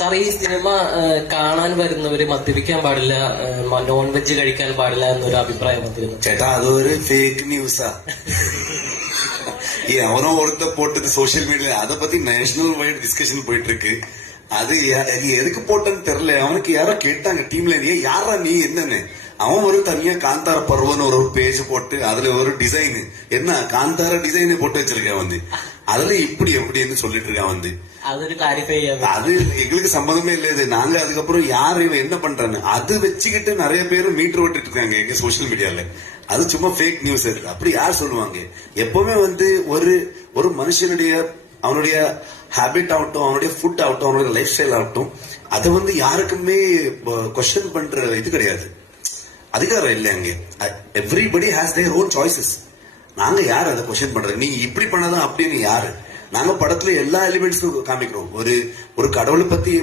Sir ഈ cinema കാണാൻ വരുന്നവര് മദ്യപിക്കാൻ പാടില്ല, നോൺ വെജ് കഴിക്കാൻ പാടില്ല എന്നൊരു അഭിപ്രായം വന്നിരുന്നു. ചേട്ടാ അതൊരു ഫേക്ക് ന്യൂஸா? எவனோ ஒருத்த போட்டது சோசியல் மீடியா, அதை பத்தி நேஷனல் வைட் டிஸ்கஷன் போயிட்டு இருக்கு. அது எதுக்கு போட்டன்னு தெரியல. அவனுக்கு யாரோ கேட்டாங்க டீம்ல, யாரா நீ என்னன்னு. அவன் ஒரு தனியா காந்தார பருவன்னு ஒரு பேஜ் போட்டு அதுல ஒரு டிசைன், என்ன காந்தார டிசைன் போட்டு வச்சிருக்கேன் வந்து. அதுல இப்படி எப்படின்னு சொல்லிட்டு இருக்கான் வந்து. அது எங்களுக்கு சம்மந்தமே இல்ல. இது நாங்க அதுக்கப்புறம் யாரு இவன் என்ன பண்றான்னு அது வச்சுக்கிட்டு நிறைய பேர் மீட்டர் ஓட்டிட்டு இருக்காங்க எங்க சோசியல் மீடியால. அது சும்மா ஃபேக் நியூஸ். இருக்கு அப்படி யார் சொல்லுவாங்க? எப்பவுமே வந்து ஒரு மனுஷனுடைய அவனுடைய ஹேபிட் ஆகட்டும், அவனுடைய ஃபுட் ஆகட்டும், அவனுடைய லைஃப் ஸ்டைல் ஆகட்டும், அதை வந்து யாருக்குமே கொஸ்டின் பண்ற இது கிடையாது, அதிகாரம் இல்லை அங்க. Everybody has their own choices. நாங்க யார் அதை கொஸ்டின் பண்றது? நீ இப்படி பண்ணதான் அப்படின்னு யாரு? நாங்க படத்துல எல்லா எலிமெண்ட்ஸும் காமிக்கிறோம். ஒரு கடவுளை பத்தி